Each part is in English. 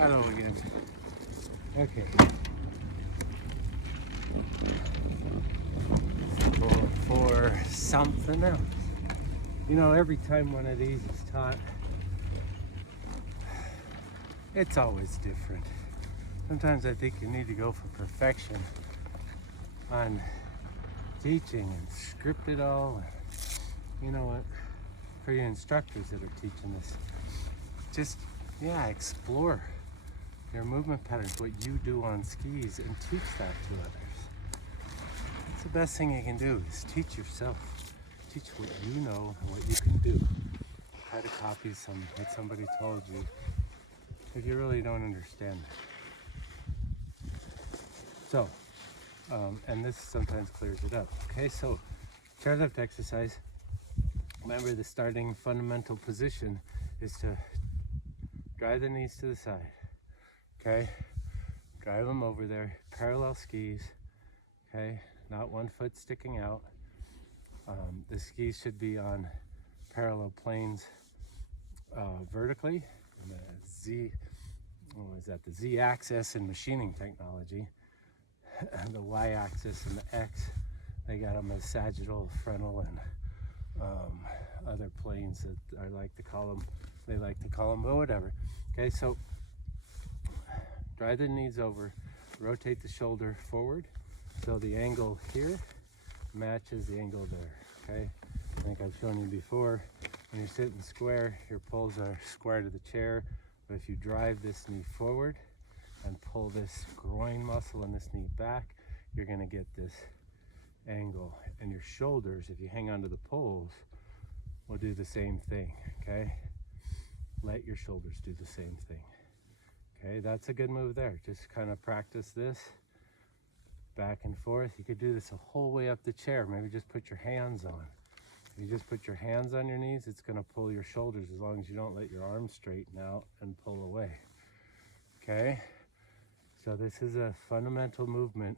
Hello again. Okay. For something else. You know, every time one of these is taught, it's always different. Sometimes I think you need to go for perfection on teaching and script it all. You know what? For your instructors that are teaching this, just, explore your movement patterns, what you do on skis, and teach that to others. That's the best thing you can do, is teach yourself. Teach what you know and what you can do. Try to copy what somebody told you if you really don't understand that. So, and this sometimes clears it up. Okay, so chairlift exercise. Remember, the starting fundamental position is to drive the knees to the side. Okay, drive them over there, parallel skis. Okay, not one foot sticking out. The skis should be on parallel planes vertically. And the Z-axis in machining technology. And the Y-axis and the X, they got them as sagittal, frontal, and other planes that I like to call them. They like to call them, but whatever. Okay, so drive the knees over, rotate the shoulder forward, so the angle here matches the angle there. Okay, I think I've shown you before. When you're sitting square, your poles are square to the chair, but if you drive this knee forward and pull this groin muscle and this knee back, you're going to get this angle. And your shoulders, if you hang onto the poles, will do the same thing. Okay, let your shoulders do the same thing. Okay, that's a good move there. Just kind of practice this back and forth. You could do this a whole way up the chair. Maybe just put your hands on. If you just put your hands on your knees, it's going to pull your shoulders as long as you don't let your arms straighten out and pull away. Okay, so this is a fundamental movement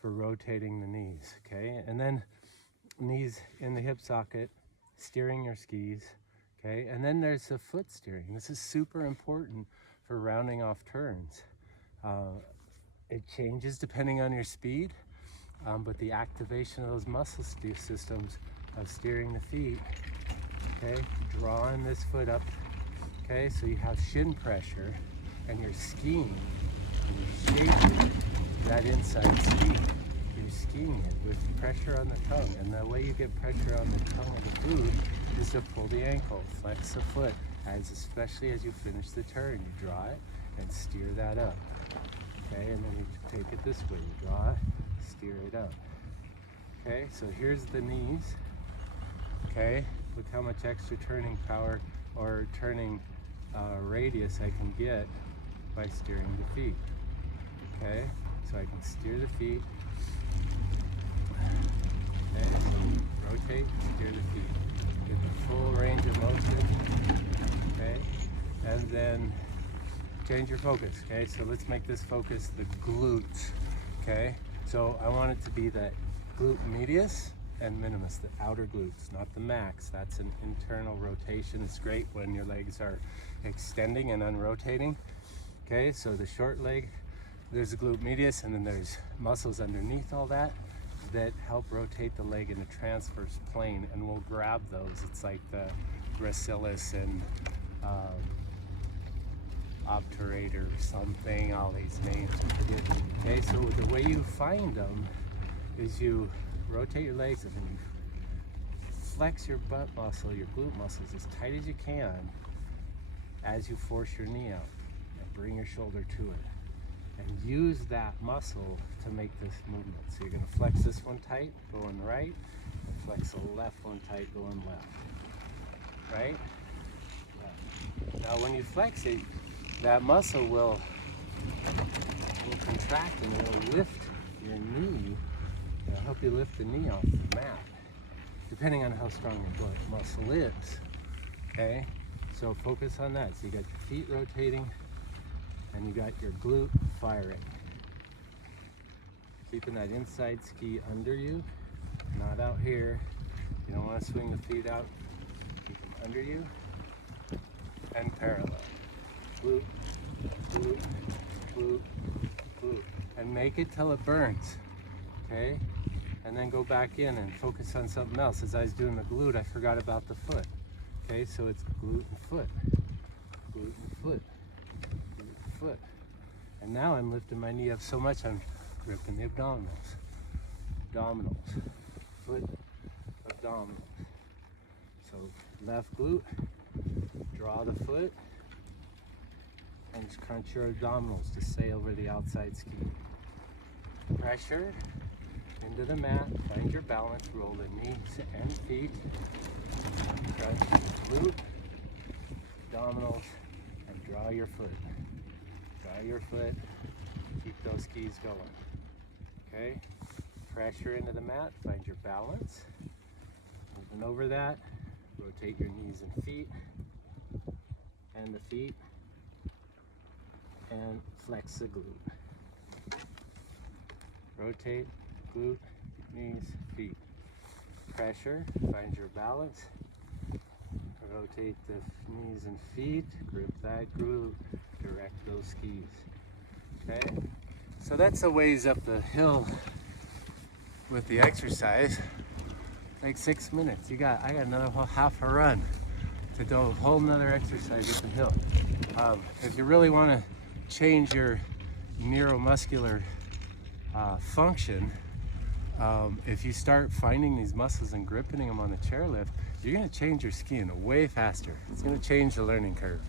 for rotating the knees. Okay, and then knees in the hip socket, steering your skis. Okay, and then there's the foot steering. This is super important for rounding off turns. It changes depending on your speed, but the activation of those muscle systems of steering the feet, okay, drawing this foot up, okay, so you have shin pressure and you're skiing, and you're shaping that inside ski. You're skiing it with pressure on the tongue, and the way you get pressure on the tongue of the boot is to pull the ankle, flex the foot, especially as you finish the turn. You draw it and steer that up. Okay, and then you take it this way. You draw it, steer it up. Okay, so here's the knees. Okay, look how much extra turning power or turning radius I can get by steering the feet. Okay, so I can steer the feet. Okay, so rotate, steer the feet. Get the full range of motion. Okay, and then change your focus. Okay, so let's make this focus the glutes. Okay, so I want it to be the glute medius and minimus, the outer glutes, not the max. That's an internal rotation. It's great when your legs are extending and unrotating. Okay, so the short leg, there's the glute medius, and then there's muscles underneath all that help rotate the leg in a transverse plane, and we'll grab those. It's like the gracilis and obturator or something, all these names. Okay, so the way you find them is you rotate your legs and then you flex your butt muscle, your glute muscles as tight as you can as you force your knee out and bring your shoulder to it. And use that muscle to make this movement. So you're going to flex this one tight, going right, and flex the left one tight, going left. Right? Now when you flex it, that muscle will contract and it will lift your knee. It'll help you lift the knee off the mat, depending on how strong your butt muscle is. Okay? So focus on that. So you got your feet rotating, and you got your glute firing. Keeping that inside ski under you, not out here. You don't want to swing the feet out. Keep them under you and parallel. Glute glute, glute, glute. And make it till it burns, okay? And then go back in and focus on something else. As I was doing the glute, I forgot about the foot. Okay, so it's glute and foot, glute and foot, glute and foot. And now I'm lifting my knee up so much I'm gripping the abdominals. Abdominals, foot, abdominals. So left glute, draw the foot, and just crunch your abdominals to stay over the outside ski. Pressure into the mat, find your balance, roll the knees and feet, crunch glute, abdominals, and draw your foot. Draw your foot, keep those skis going. Okay? Pressure into the mat, find your balance. Moving over that, rotate your knees and feet, and the feet, and flex the glute. Rotate, glute, knees, feet. Pressure, find your balance. Rotate the knees and feet, grip that glute, direct those skis. Okay? So that's a ways up the hill with the exercise. Like 6 minutes. I got another half a run to do a whole nother exercise up the hill. If you really want to change your neuromuscular function, if you start finding these muscles and gripping them on the chairlift, you're going to change your skiing way faster. It's going to change the learning curve.